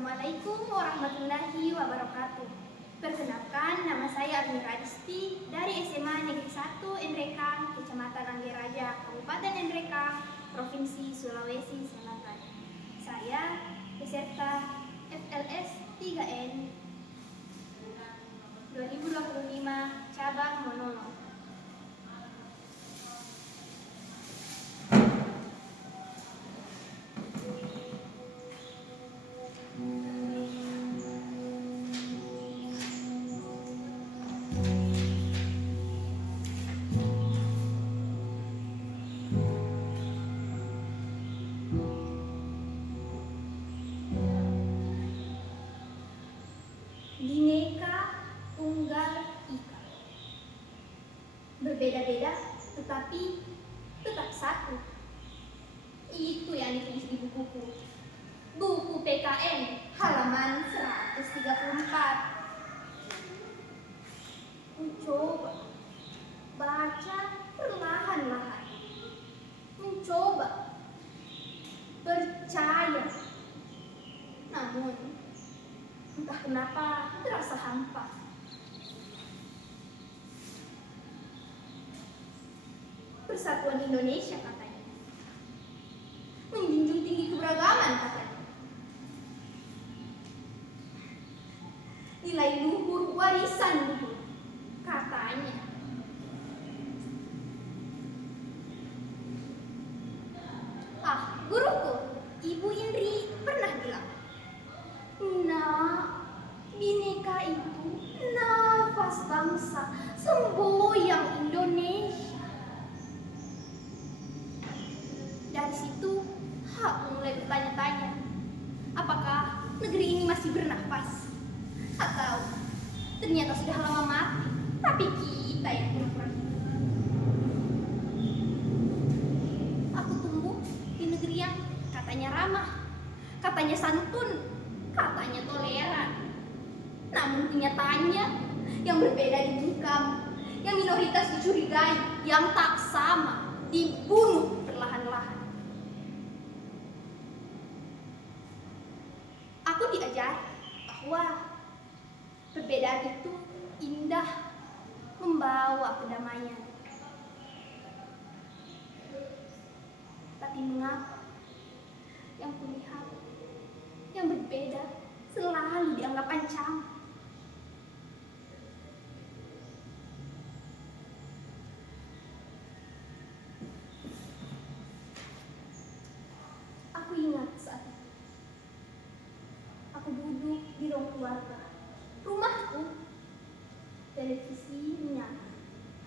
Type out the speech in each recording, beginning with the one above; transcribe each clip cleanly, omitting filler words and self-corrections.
Assalamualaikum warahmatullahi wabarakatuh. Perkenalkan, nama saya Agni Radisti dari SMA Negeri 1 Nrekang, Kecamatan Angge Raja, Kabupaten Nrekang, Provinsi Sulawesi Selatan. Saya peserta FLS 3N 2025 cabang Monolong. Bhinneka Tunggal Ika. Berbeda-beda tetapi tetap satu. Itu yang ditulis di bukuku. Buku PKN halaman 134. Mencoba baca perlahan-lahan. Mencoba percaya. Namun entah kenapa terasa hampa. Persatuan Indonesia katanya. Menjunjung tinggi keberagaman katanya. Nilai luhur warisan luhur katanya. Guruku, Ibu Indri pernah bilang, "Nak, Bhinneka itu nafas bangsa, semboyan Indonesia." Dari situ, aku mulai bertanya-tanya, apakah negeri ini masih bernafas? Atau ternyata sudah lama mati, tapi kita yang pura-pura hidup. Aku tumbuh di negeri yang katanya ramah, katanya santun, katanya toleran. Namun kenyataannya yang berbeda dibungkam, yang minoritas dicurigai, yang tak sama dibunuh perlahan-lahan. Aku diajar bahwa perbedaan itu indah, membawa kedamaian. Tapi mengapa yang kulihat, yang berbeda selalu dianggap ancaman? Aku ingat saat itu. Aku duduk di ruang keluarga, rumahku, televisi menyala.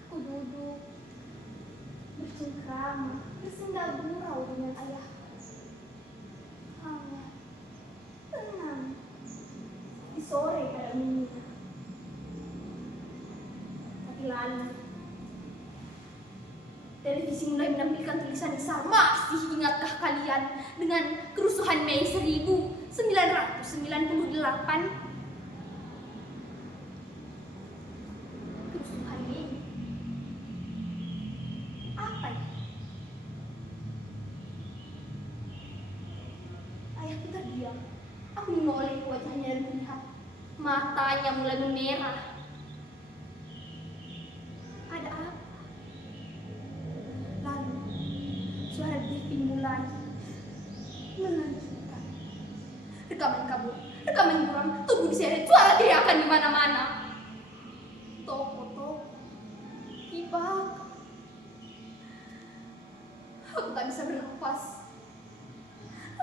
Aku duduk bercengkrama, bersenda gurau dengan ayah. Hangat, tenang, di sore pada umumnya. Tapi lalu televisi mulai menampilkan tulisan besar, "Masih ingatkah kalian dengan kerusuhan Mei 1998? Kerusuhan Mei. Apa itu?" Ayahku terdiam. Aku menoleh ke wajahnya dan melihat matanya mulai memerah. Ada apa? Lalu suara TV mulai melanjutkan. Rekaman kabur, rekaman buram, tubuh diseret, suara teriakan di mana-mana. Toko-toko dibakar. Aku tak bisa bernafas.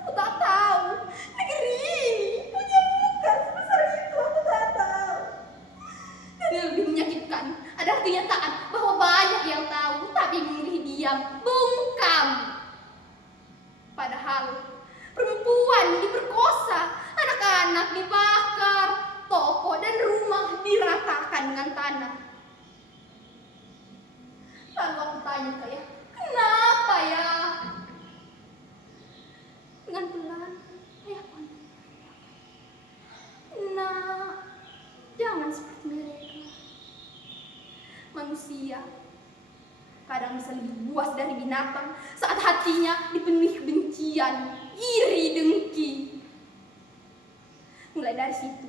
Aku tak tahu negeri ini punya muka sebesar itu. Aku tak tahu. Dan yang lebih menyakitkan adalah kenyataan bahwa banyak yang tahu tapi memilih diam, bungkam. Padahal perempuan diperkosa, anak-anak dibakar, toko dan rumah diratakan dengan tanah. Lalu aku tanya ke ayah, "Kenapa ya?" Dengan pelan, ayah pandang. "Nak, jangan seperti mereka. Manusia kadang bisa lebih buas dari binatang saat hatinya dipenuhi kebencian, iri, dengki. Mulai dari situ,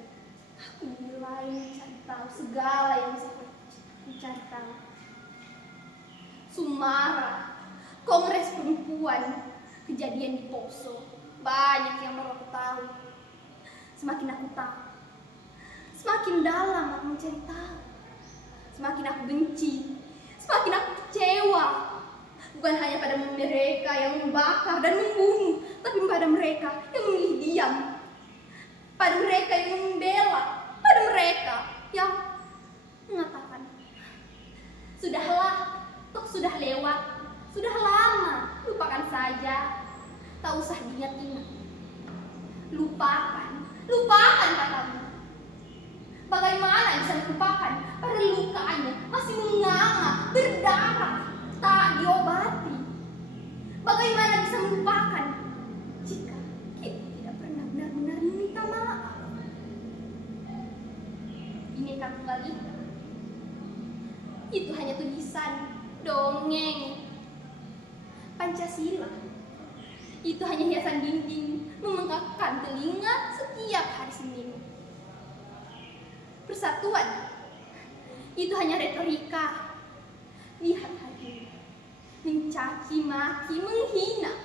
aku mulai mencari tahu segala yang bisa aku mencari tahu. Sumara, Kongres Perempuan, kejadian di Poso, banyak yang baru aku tahu. Semakin aku tahu, semakin dalam aku mencari tahu. Semakin aku benci, semakin aku kecewa. Bukan hanya pada mereka yang membakar dan membunuh, tapi pada mereka yang memilih diam, pada mereka yang membela, pada mereka yang mengatakan, sudahlah, toh sudah lewat, sudah lama, lupakan saja, tak usah diingat-ingat. Lupakan katamu. Bagaimana bisa melupakan? Pada lukanya masih menganga, berdarah, tak diobati. Bagaimana bisa melupakan jika kita tidak pernah benar-benar meminta maaf? Bineka Tunggal Ika itu hanya tulisan, dongeng. Pancasila itu hanya hiasan dinding, membengkakkan telinga setiap hari Senin. Persatuan itu hanya retorika. Lihat hari ini, mencaci maki, menghina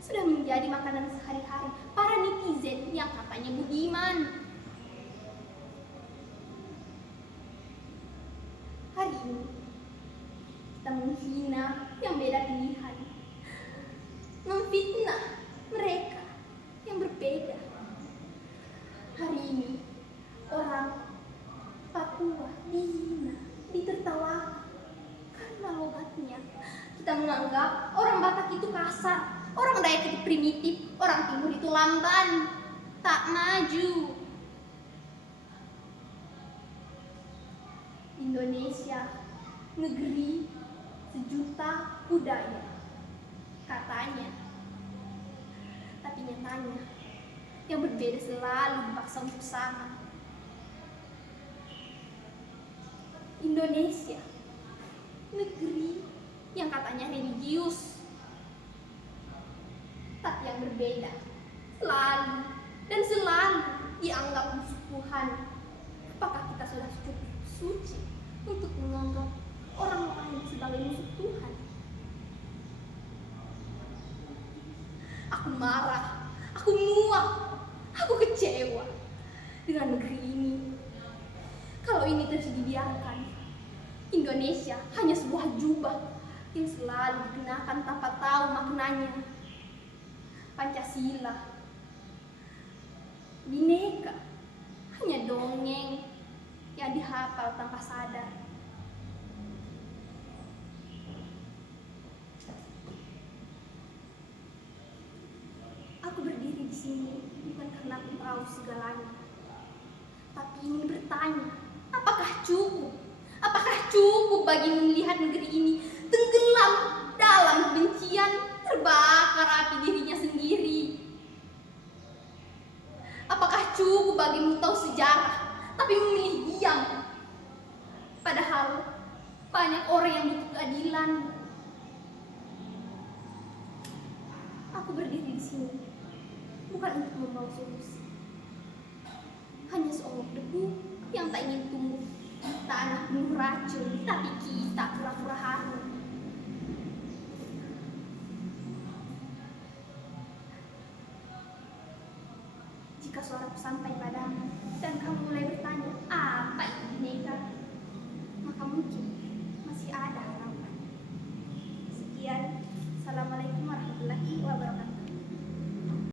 sudah menjadi makanan sehari-hari para netizen yang katanya budiman. Hari ini kita menghina yang beda pilihan, memfitnah mereka yang berbeda. Hari ini orang Papua dihina, ditertawakan karena logatnya. Kita menganggap orang Batak itu kasar, orang Dayak itu primitif, orang Timur itu lamban, tak maju. Indonesia, negeri sejuta budaya, katanya. Tapi nyatanya, yang berbeda selalu dipaksa untuk sama. Indonesia, negeri yang katanya religius, tapi yang berbeda selalu dan selalu dianggap musuh Tuhan. Apakah kita sudah cukup suci untuk menganggap orang lain sebagai musuh Tuhan? Aku marah, aku muak, aku kecewa dengan negeri ini. Kalau ini terus dibiarkan, Indonesia hanya sebuah jubah yang selalu dikenakan tanpa tahu maknanya. Pancasila, Bineka, hanya dongeng yang dihafal tanpa sadar. Aku berdiri di sini bukan karena aku tahu segalanya, tapi ingin bertanya, apakah cukup? Apakah cukup bagi melihat negeri ini tenggelam dalam kebencian, terbakar api dirinya sendiri? Apakah cukup bagimu tahu sejarah, tapi memilih diam? Padahal banyak orang yang butuh keadilan. Aku berdiri di sini bukan untuk membawa solusi, hanya seonggok debu yang tak ingin tumbuh di tanah penuh racun, tapi kita pura-pura harum. Jika suaraku sampai padamu dan kamu mulai bertanya, apa itu bineka? Maka mungkin masih ada harapan. Sekian, Assalamualaikum warahmatullahi wabarakatuh.